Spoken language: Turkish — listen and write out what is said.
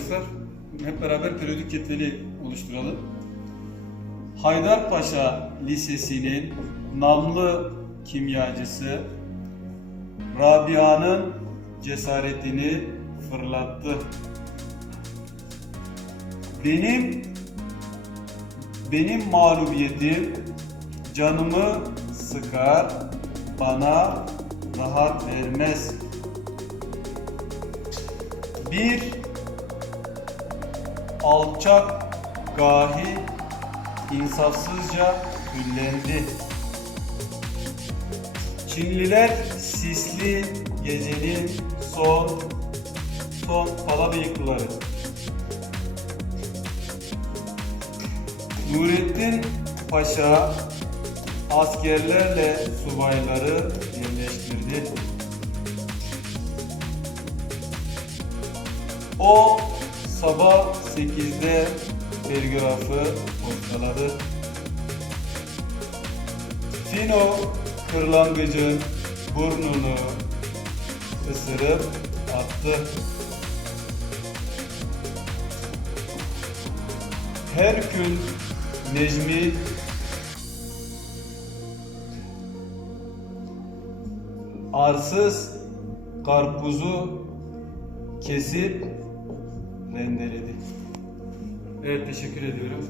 arkadaşlar. Hep beraber periyodik cetveli oluşturalım. Haydarpaşa Lisesi'nin namlı kimyacısı Rabia'nın cesaretini fırlattı. Benim benim mağlubiyetim canımı sıkar, bana rahat vermez. Bir alçak gahi insafsızca hüllendi. Çinliler sisli gecenin son son pala bıyıklıları. Nurettin Paşa askerlerle subayları birleştirdi. O sabah 8'de telgrafı postaladı. Fino kırlangıcın burnunu ısırıp attı. Herkül Necmi arsız karpuzu kesip rendeledi. Evet teşekkür ediyorum.